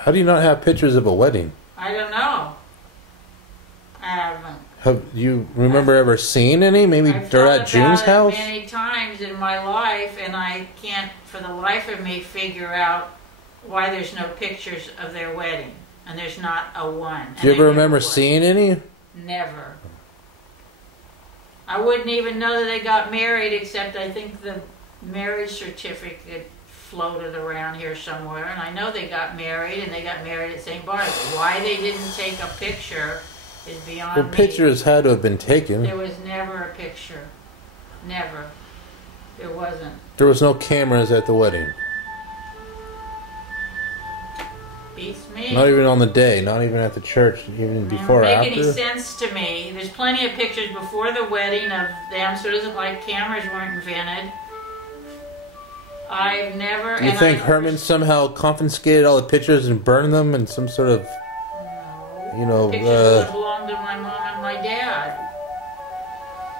How do you not have pictures of a wedding? I don't know. I haven't. Have you remember ever seeing any? Maybe they're at June's house? Many times in my life, and I can't for the life of me figure out why there's no pictures of their wedding. And there's not a one. Do you ever remember seeing any? Never. I wouldn't even know that they got married, except I think the marriage certificate floated around here somewhere, and I know they got married, and they got married at St. Barnabas. Why they didn't take a picture is beyond me. The pictures had to have been taken. There was never a picture. Never. There wasn't. There was no cameras at the wedding. Beats me. Not even on the day, not even at the church, even before or after. It doesn't make any sense to me. There's plenty of pictures before the wedding of them, so it isn't like cameras weren't invented. I've never... You think Herman somehow confiscated all the pictures and burned them in some sort of... No. You know, pictures that belonged to my mom and my dad.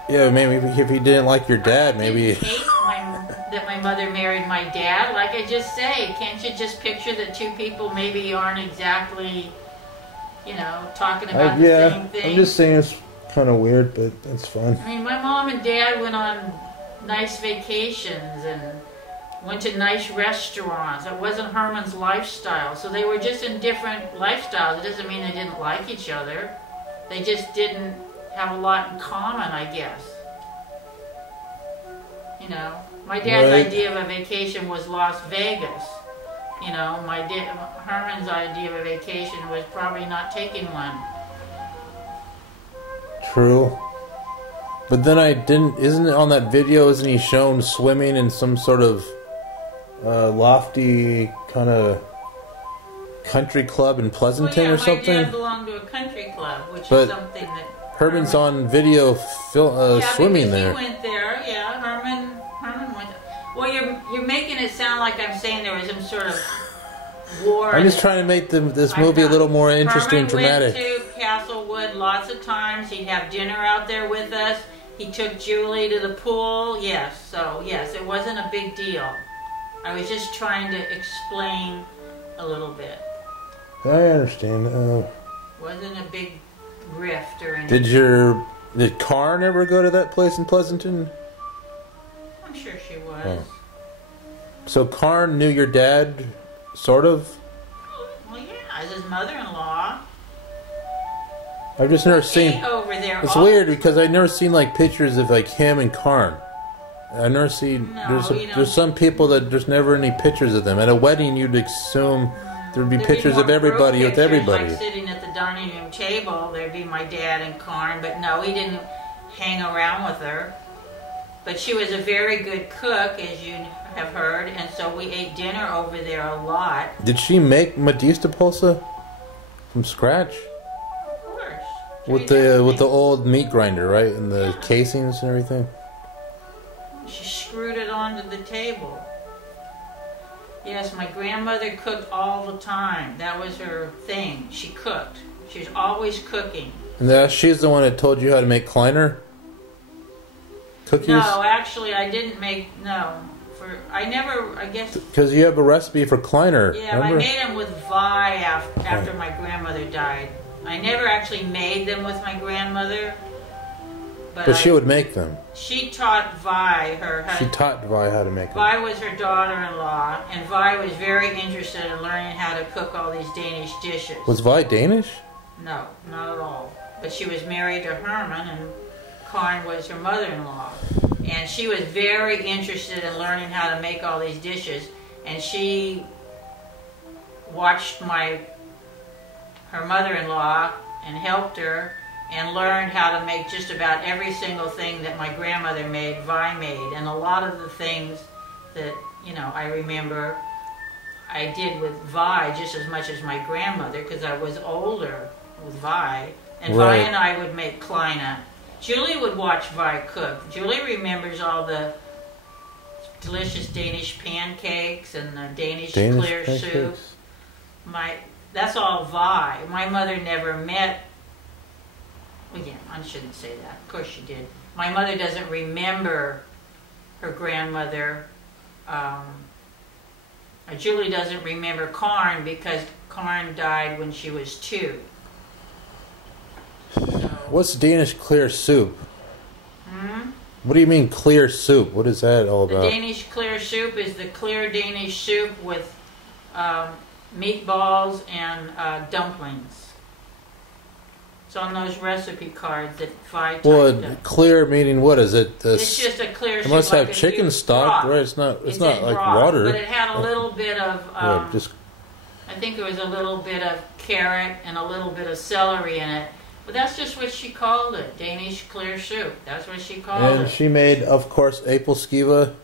Yeah, maybe if he didn't like your dad, maybe... I didn't hate that my mother married my dad. Like I just say, can't you just picture that two people maybe aren't exactly, you know, talking about the same thing? I'm just saying it's kind of weird, but it's fun. I mean, my mom and dad went on nice vacations and went to nice restaurants. It wasn't Herman's lifestyle. So they were just in different lifestyles. It doesn't mean they didn't like each other. They just didn't have a lot in common, I guess. You know, my dad's idea of a vacation was Las Vegas. You know, Herman's idea of a vacation was probably not taking one. True. But then isn't it on that video, isn't he shown swimming in some sort of lofty kind of country club in Pleasanton or something? My dad belonged to a country club, which is something that... Herman's on video swimming there. He went there, yeah. Herman went there. Well, you're making it sound like I'm saying there was some sort of war. I'm just trying to make this movie a little more interesting and dramatic. Herman went to Castlewood lots of times. He'd have dinner out there with us. He took Julie to the pool. Yes, so yes, it wasn't a big deal. I was just trying to explain a little bit. I understand. Wasn't a big rift or anything. Did Karn ever go to that place in Pleasanton? I'm sure she was. Oh. So Karn knew your dad, sort of? Well, yeah, as his mother-in-law. I've just never seen... over there. It's weird because I've never seen like pictures of like him and Karn. I've never seen... There's some people that there's never any pictures of them. At a wedding, you'd assume there'd be pictures of everybody with everybody. Like sitting at the dining room table, there'd be my dad and Karn, but no, he didn't hang around with her. But she was a very good cook, as you have heard, and so we ate dinner over there a lot. Did she make Mediastapolsa from scratch? Of course. With the old meat grinder, right, and the casings and everything. She screwed it onto the table. Yes, my grandmother cooked all the time. That was her thing. She cooked. She was always cooking. And she's the one that told you how to make Kleiner cookies? No, actually, I didn't make... No. I guess... Because you have a recipe for Kleiner. Yeah, remember? I made them with Vi after my grandmother died. I never actually made them with my grandmother. But she would make them. She taught Vi She taught Vi how to make them. Vi was her daughter-in-law, and Vi was very interested in learning how to cook all these Danish dishes. Was Vi Danish? No, not at all. But she was married to Herman, and Karn was her mother-in-law. And she was very interested in learning how to make all these dishes. And she watched her mother-in-law and helped her and learned how to make just about every single thing that my grandmother made, Vi made. And a lot of the things that, you know, I remember I did with Vi just as much as my grandmother, because I was older with Vi. And Vi and I would make Kleine. Julie would watch Vi cook. Julie remembers all the delicious Danish pancakes and the Danish clear soup. That's all Vi. My mother never met... Well, yeah, I shouldn't say that. Of course she did. My mother doesn't remember her grandmother. Julie doesn't remember Karn because Karen died when she was 2. So, what's Danish clear soup? hmm? What do you mean clear soup? What is that all The about? Danish clear soup is the clear Danish soup with meatballs and dumplings. It's on those recipe cards that Vi typed up. Clear meaning what is it? It's just a clear soup. It must like have chicken stock, right? It's not like broth, water. But it had a little bit of, I think there was a little bit of carrot and a little bit of celery in it. But that's just what she called it, Danish clear soup. That's what she called it. And she made, of course, æbleskiver.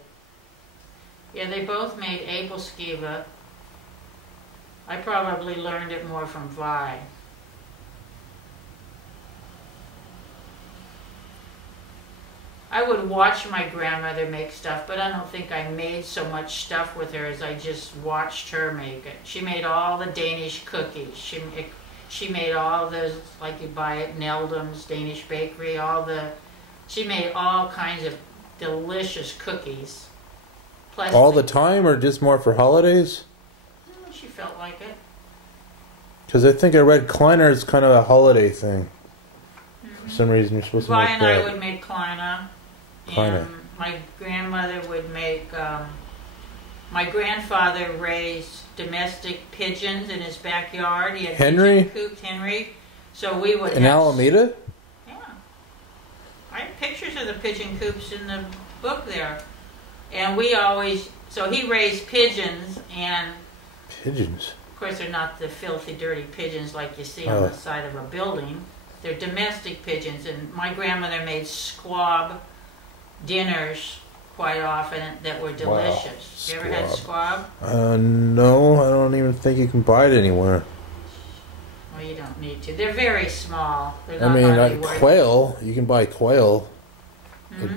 Yeah, they both made æbleskiver. I probably learned it more from Vi. I would watch my grandmother make stuff, but I don't think I made so much stuff with her as I just watched her make it. She made all the Danish cookies. She made all those, like you buy at Neldham's Danish Bakery, she made all kinds of delicious cookies. Plus all the time, or just more for holidays? She felt like it. Because I think I read Kleiner is kind of a holiday thing. For some reason, you're supposed to Vi make and that. I would make Kleiner. Kleiner. And my grandmother would make, my grandfather raised domestic pigeons in his backyard. He had Henry? pigeon coops, Henry. So we would In Alameda? Yeah. I have pictures of the pigeon coops in the book there. And so he raised pigeons, and Pigeons? of course they're not the filthy, dirty pigeons like you see on the side of a building. They're domestic pigeons, and my grandmother made squab dinners quite often that were delicious. Wow. You ever had squab? No, I don't even think you can buy it anywhere. Well, you don't need to. They're very small. They're I not mean, hardly worth it. quail, you can buy quail. Mhm.